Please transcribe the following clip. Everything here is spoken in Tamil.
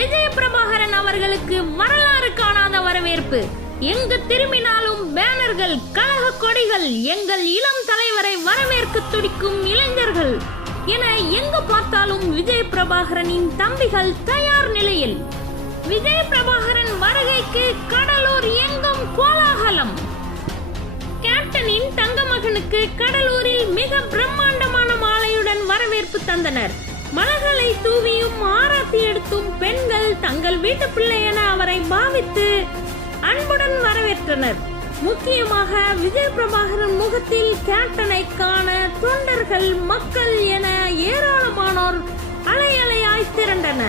விஜய் பிரபாகரன் அவர்களுக்கு வரலாறு காணாத வரவேற்பு. எங்கு திரும்பினாலும் பேனர்கள், கழக கொடிகள், எங்கள் இளம் தலைவரை வரவேற்க துடிக்கும் இளைஞர்கள் என எங்கு பார்த்தாலும் விஜய் பிரபாகரனின் தம்பிகள் தயார் நிலையில். விஜய் பிரபாகரன் வருகைக்கு கடலூர் எங்கும் கோலாகலம். கேப்டனின் தங்க மகனுக்கு கடலூரில் மிக பிரம்மாண்டமான மாலையுடன் வரவேற்பு தந்தனர். மலர்களை தூவியும் ஆராத்தி எடுத்தும் பெண்கள் தங்கள் வீட்டு பிள்ளை என அவரை பாவித்து அன்புடன் வரவேற்றனர். முக்கியமாக விஜய் பிரபாகரன் முகத்தில் கேப்டனை காண தொண்டர்கள், மக்கள் என ஏராளமானோர் அலை அலையாய் திரண்டனர்.